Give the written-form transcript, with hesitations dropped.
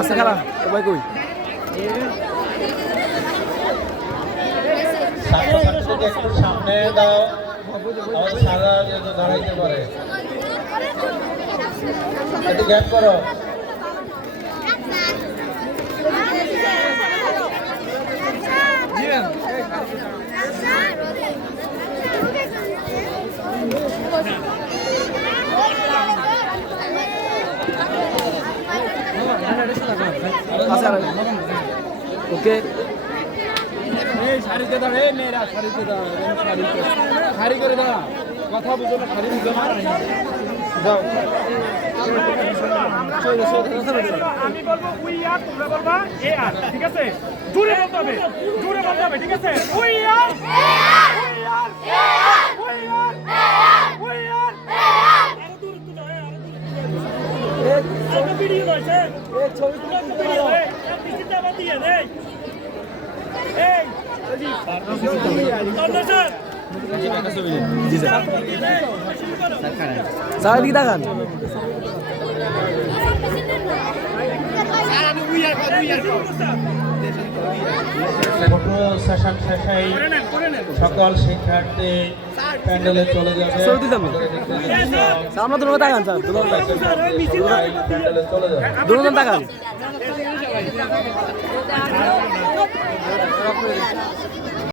আছে খেলা সবাই কই ছাত্রছাত্রীদেরকে একটু সামনে দাও, আমাদের সারা যেন দাঁড়াইতে পারে, একটু গ্যাপ করো। ওকে শাড়িতে দাও, এই মেয়েরা শাড়িতে দাও, শাড়ি করে দাও, কথা বুঝো না, শাড়ি বুঝো না। আমি বলবো উই আর, তোমরা বলবা এ আর, ঠিক আছে? জোরে বলতে হবে, জোরে বলতে হবে, ঠিক আছে? We are, we are, we are, we are. আরো দূর তো যাও, আরো দূর। ভিডিও রয়েছে, ছবি তুলে ভিডিও দে, পিছিয়ে আবার দিয়ে দে। এই স্যার জি স্যার স্যার দিকে তাকান ফটো সেশন শেষেই সকল শিক্ষার্থী প্যান্ডেলে চলে যাবে। আমরা দুজন তাকান স্যার প্যান্ডেলে চলে যাবে। দুজন তাকান